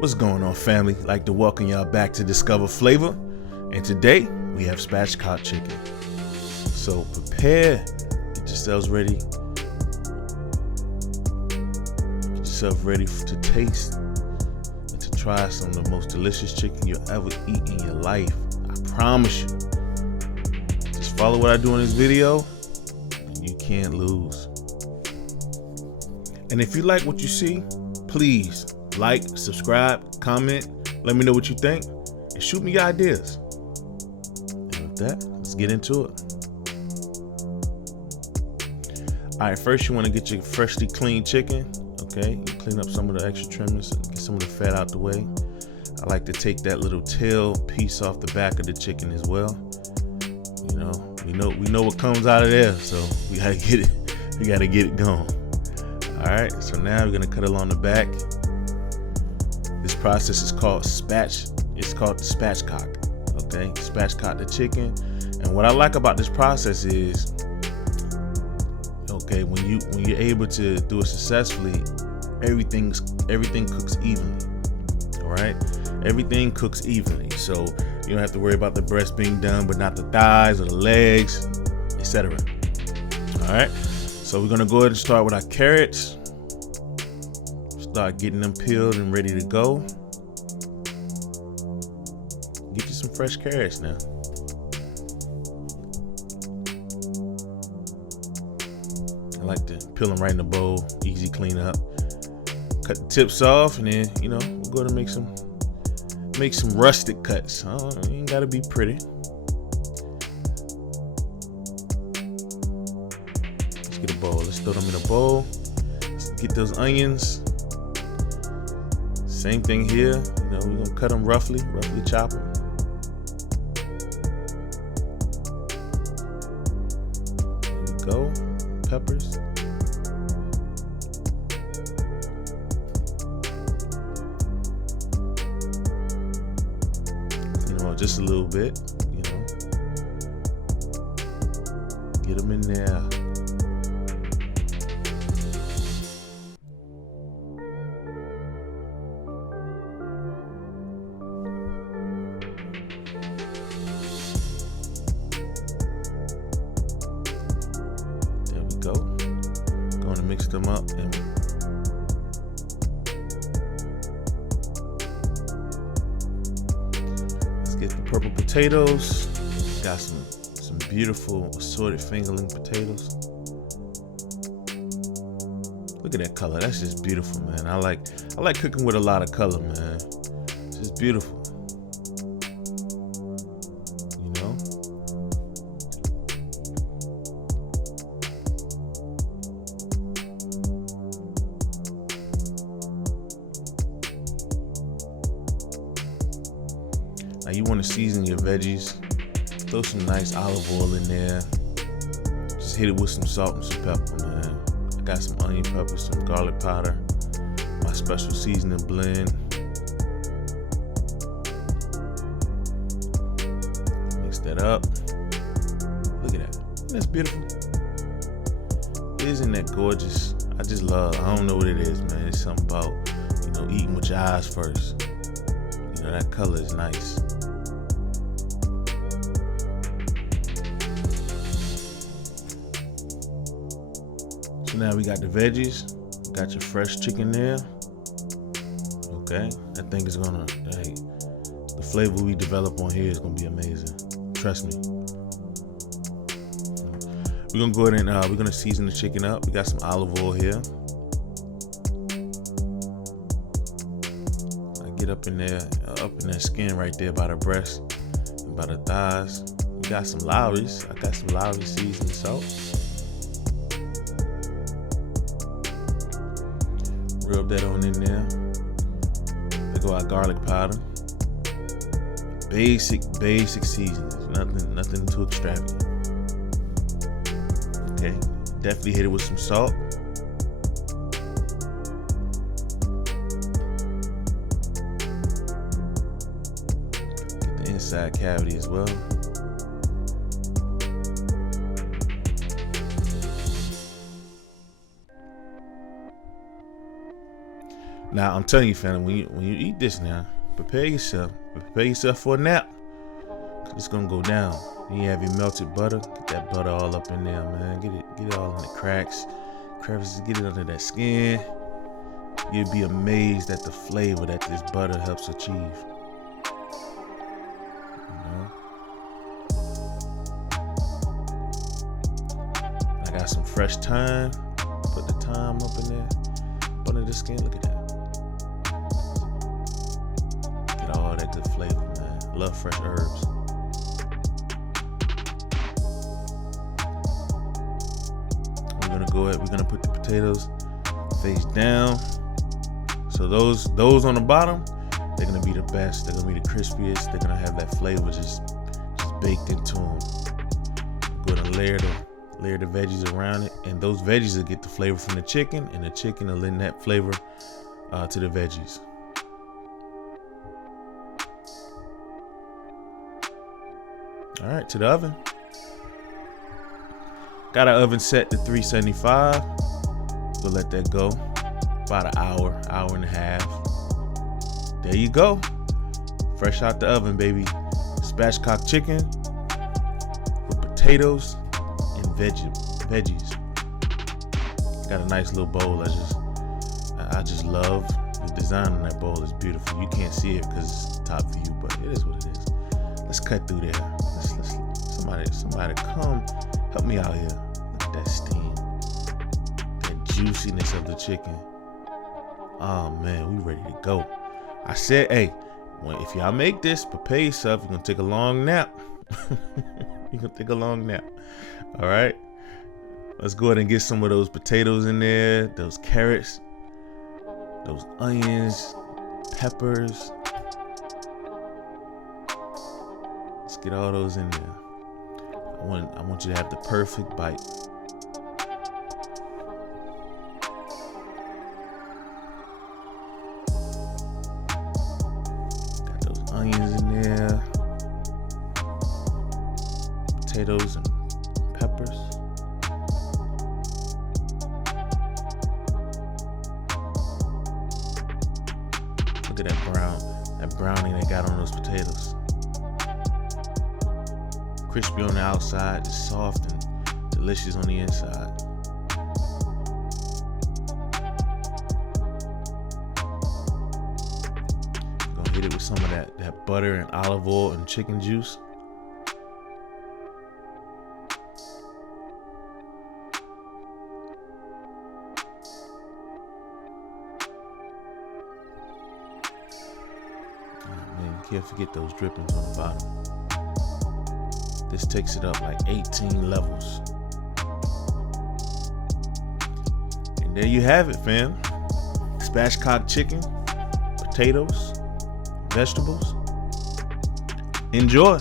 What's going on, family? I'd like to welcome y'all back to Discover Flavor, and today we have Spatchcock Chicken. So prepare, get yourselves ready, get yourself ready to taste and to try some of the most delicious chicken you'll ever eat in your life. I promise you. Just follow what I do in this video and you can't lose. And if you like what you see, please like, subscribe, comment, let me know what you think, and shoot me your ideas. And with that, let's get into it. All right, first you want to get your freshly cleaned chicken. Okay, you clean up some of the extra trimmings and get some of the fat out the way. I like to take that little tail piece off the back of the chicken as well. You know, we know what comes out of there, so we gotta get it. We gotta get it going. All right, so now we're gonna cut it along the back. This process is called It's called the spatchcock. Okay, spatchcock the chicken. And what I like about this process is, okay, when you're able to do it successfully, everything cooks evenly. All right, everything cooks evenly, so you don't have to worry about the breast being done, but not the thighs or the legs, etc. All right, so we're gonna go ahead and start with our carrots. Start getting them peeled and ready to go. Get you some fresh carrots now. I like to peel them right in the bowl, easy clean up. Cut the tips off, and then we'll go to make some rustic cuts. It ain't gotta be pretty. Let's get a bowl. Let's throw them in a bowl. Let's get those onions. Same thing here. We're gonna cut them roughly chop them. There we go. Peppers. Just a little bit, Get them in there. There we go. Going to mix them up and get the purple potatoes. Got some beautiful assorted fingerling potatoes. Look at that color. That's just beautiful, man. I like cooking with a lot of color, man. It's just beautiful. Now you want to season your veggies. Throw some nice olive oil in there. Just hit it with some salt and some pepper, man. I got some onion pepper, some garlic powder, my special seasoning blend. Mix that up. Look at that. That's beautiful. Isn't that gorgeous? I just love, I don't know what it is, man. It's something about, eating with your eyes first. That color is nice. So now we got the veggies. Got your fresh chicken there. Okay, that thing is gonna, the flavor we develop on here is gonna be amazing. Trust me. We're gonna go ahead and we're gonna season the chicken up. We got some olive oil here. Get up in that skin right there by the breast and by the thighs. We got some Lawrys. I got some Lawrys seasoned salt. Rub that on in there. There go our garlic powder. Basic seasonings. Nothing too extravagant. Okay, definitely hit it with some salt. Inside cavity as well. Now I'm telling you, family, when you eat this now, prepare yourself for a nap. It's gonna go down. Then you have your melted butter. Get that butter all up in there, man. Get it all in the cracks, crevices. Get it under that skin. You'd be amazed at the flavor that this butter helps achieve. You know? I got some fresh thyme. Put the thyme up in there, up under the skin. Look at that. Get all that good flavor, man. I love fresh herbs. We're gonna put the potatoes face down. So those on the bottom, they're gonna be the best. They're gonna be the crispiest. They're gonna have that flavor just baked into them. Go ahead and layer the veggies around it, and those veggies will get the flavor from the chicken, and the chicken will lend that flavor to the veggies. All right, to the oven. Got our oven set to 375. We'll let that go about an hour and a half. There you go. Fresh out the oven, baby. Spatchcock chicken with potatoes and veggies. Got a nice little bowl. I just love the design on that bowl. It's beautiful. You can't see it because it's top view, but it is what it is. Let's cut through there. Let's somebody come help me out here. Look at that steam, that juiciness of the chicken. Oh man, we ready to go. I said, hey, if y'all make this, prepare yourself. You're gonna take a long nap. You're gonna take a long nap. All right. Let's go ahead and get some of those potatoes in there, those carrots, those onions, peppers. Let's get all those in there. I want you to have the perfect bite. Got those onions in there, potatoes and peppers. Look at that browning they got on those potatoes. Crispy on the outside, just soft and delicious on the inside. Gonna hit it with some of that butter and olive oil and chicken juice. Man, you can't forget those drippings on the bottom. This takes it up like 18 levels. And there you have it, fam. Spatchcock chicken, potatoes, vegetables. Enjoy.